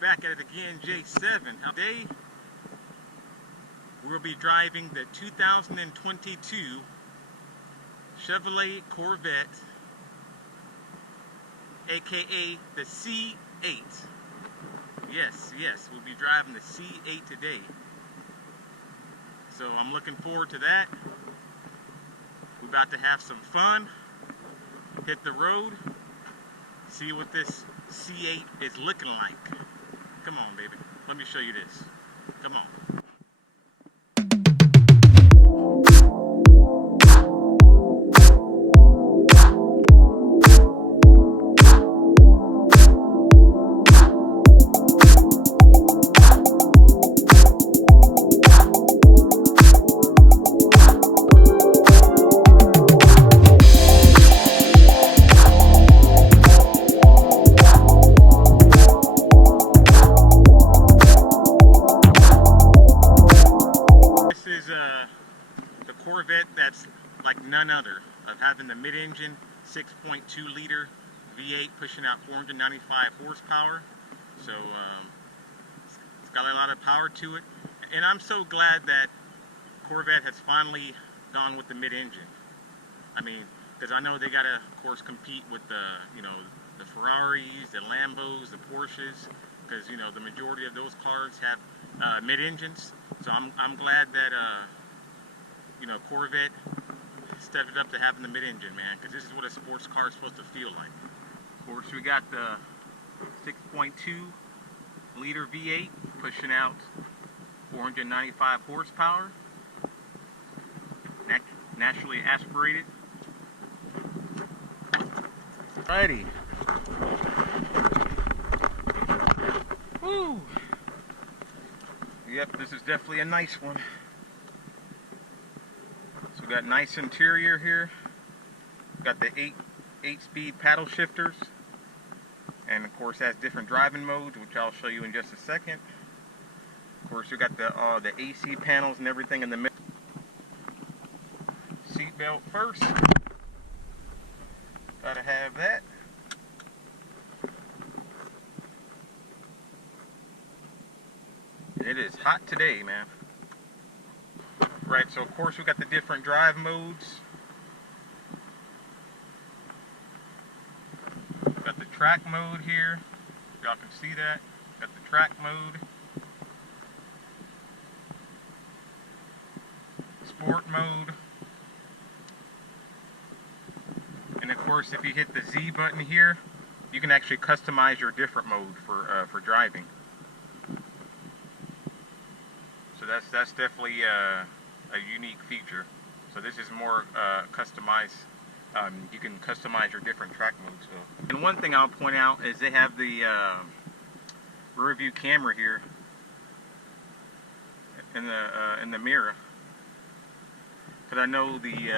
back at it again, J7. Today, we'll be driving the 2022 Chevrolet Corvette, aka the C8. Yes, we'll be driving the C8 today. So I'm looking forward to that. We're about to have some fun, hit the road, see what this C8 is looking like. Come on, baby. Let me show you this. Come on. The Corvette that's like none other, of having the mid-engine 6.2 liter V8 pushing out 495 horsepower. So it's got a lot of power to it, and I'm so glad that Corvette has finally gone with the mid-engine. I mean, because I know they gotta, of course, compete with the the Ferraris, the Lambos, the Porsches, because the majority of those cars have mid-engines. So I'm glad that Corvette stepped it up to having the mid-engine, man, because this is what a sports car is supposed to feel like. Of course, we got the 6.2 liter V8 pushing out 495 horsepower, naturally aspirated. Alrighty. Woo! Yep, this is definitely a nice one. So we got nice interior here. Got the 8-speed paddle shifters, and of course has different driving modes, which I'll show you in just a second. Of course, we got the AC panels and everything in the middle. Seat belt first. Gotta have that. It is hot today, man. Right, so of course we got the different drive modes. Got the track mode here. Y'all can see that. Got the track mode. Sport mode. And of course, if you hit the Z button here, you can actually customize your different mode for driving. So that's definitely a unique feature. So this is more customized. You can customize your different track modes. So. And one thing I'll point out is they have the rear view camera here in the mirror. Because I know the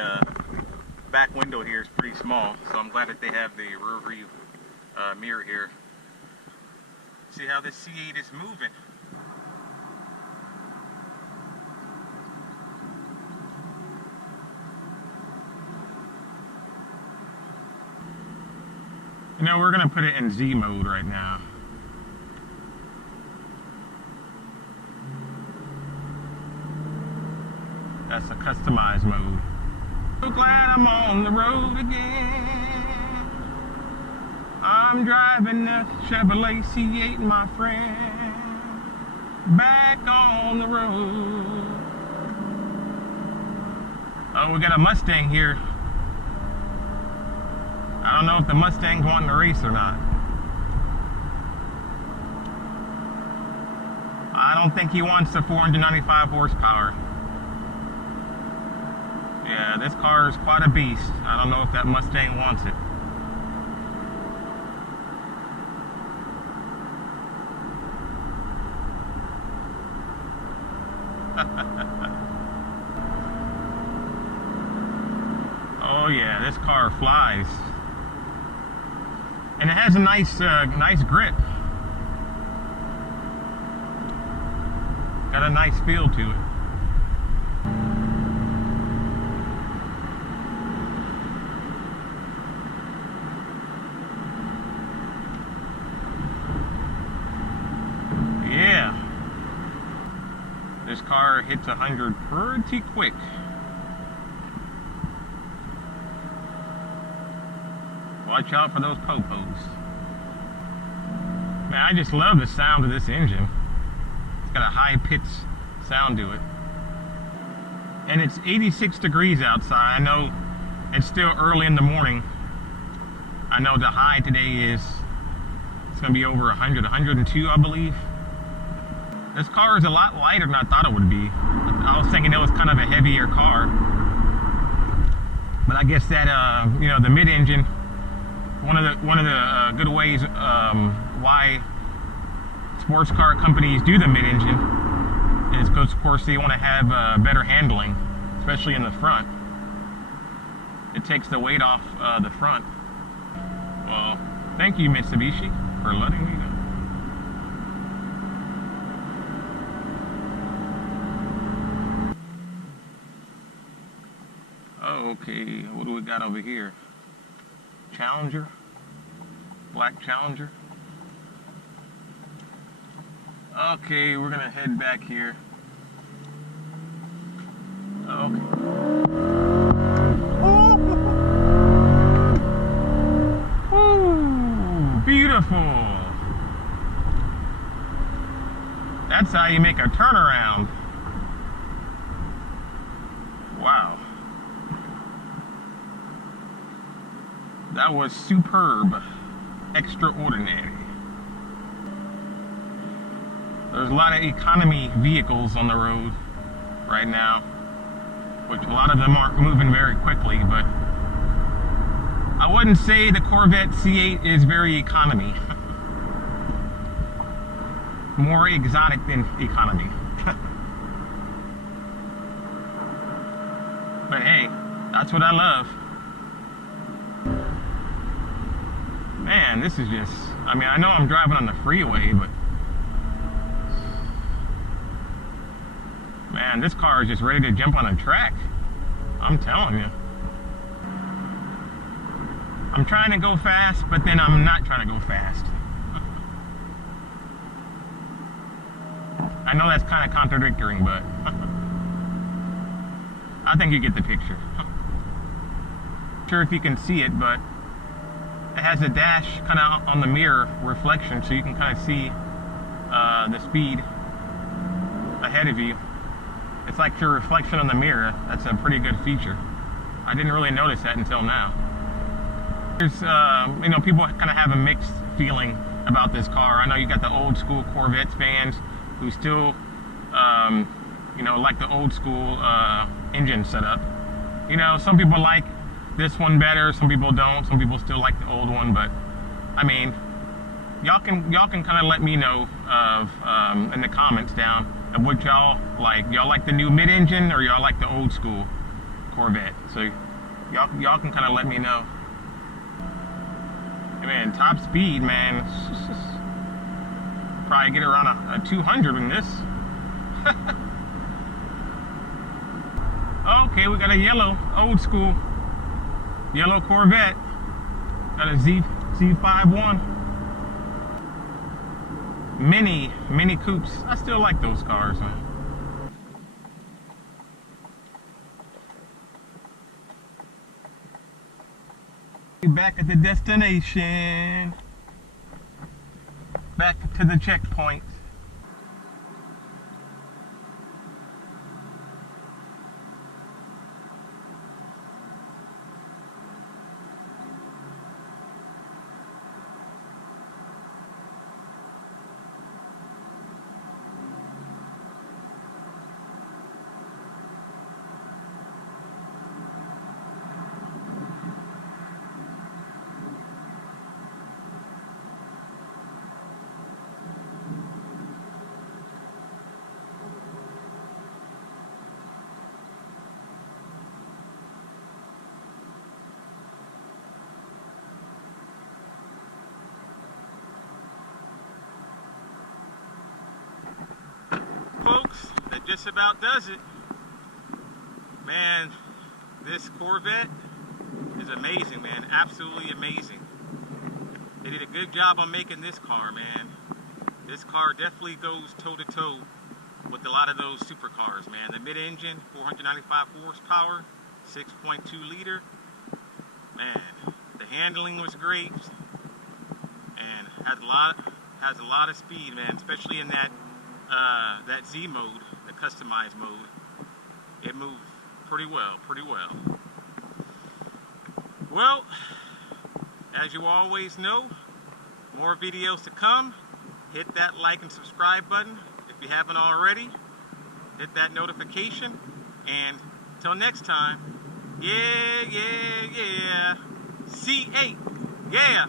back window here is pretty small, so I'm glad that they have the rear view mirror here. See how this C8 is moving. We're going to put it in Z mode right now. That's a customized mode. So glad I'm on the road again. I'm driving the Chevrolet C8, my friend. Back on the road. Oh, we got a Mustang here. I don't know if the Mustang's wanting to race or not. I don't think he wants the 495 horsepower. Yeah, this car is quite a beast. I don't know if that Mustang wants it. Oh yeah, this car flies. And it has a nice grip. Got a nice feel to it. this car hits 100 pretty quick. Watch out for those popos. Man, I just love the sound of this engine. It's got a high-pitched sound to it. And it's 86 degrees outside. I know it's still early in the morning. I know the high today is, it's going to be over 100, 102, I believe. This car is a lot lighter than I thought it would be. I was thinking it was kind of a heavier car. But I guess that, you know, the mid-engine, one of the good ways why sports car companies do the mid-engine is because, of course, they want to have better handling, especially in the front. It takes the weight off the front. Well, thank you, Mitsubishi, for letting me know. Oh, okay, what do we got over here? Challenger? Black Challenger? Okay, we're gonna head back here. Okay. Ooh, beautiful. That's how you make a turnaround. Wow. That was superb. Extraordinary. There's a lot of economy vehicles on the road right now, which a lot of them aren't moving very quickly, but I wouldn't say the Corvette C8 is very economy. More exotic than economy. But hey, that's what I love. Man, this is just, I mean, I know I'm driving on the freeway, but man, this car is just ready to jump on a track. I'm telling you. I'm trying to go fast, but then I'm not trying to go fast. I know that's kind of contradictory, but I think you get the picture. Not sure if you can see it, but it has a dash kind of on the mirror reflection, so you can kind of see the speed ahead of you. It's like your reflection on the mirror. That's a pretty good feature. I didn't really notice that until now. There's, you know, people kind of have a mixed feeling about this car. I know you got the old school Corvette fans who still, you know, like the old school engine setup. You know, some people like this one better, some people don't. Some people still like the old one, but I mean, y'all can kind of let me know of in the comments down of what y'all like. Y'all like the new mid-engine or y'all like the old school Corvette? So y'all can kind of let me know. Hey man, top speed, man. Probably get around a 200 in this. Okay, we got a yellow, old school, yellow Corvette. Got a Z51. Mini coupes. I still like those cars, man. Back at the destination. Back to the checkpoint. Folks, that just about does it. Man, this Corvette is amazing, man. Absolutely amazing. They did a good job on making this car, man. This car definitely goes toe-to-toe with a lot of those supercars, man. The mid-engine, 495 horsepower, 6.2 liter. Man, the handling was great, and has a lot of speed, man. Especially in that that Z mode, the customized mode. It moved pretty well, pretty well. Well, as you always know, more videos to come. Hit that like and subscribe button if you haven't already. Hit that notification. And till next time, yeah, yeah, yeah. C8, yeah.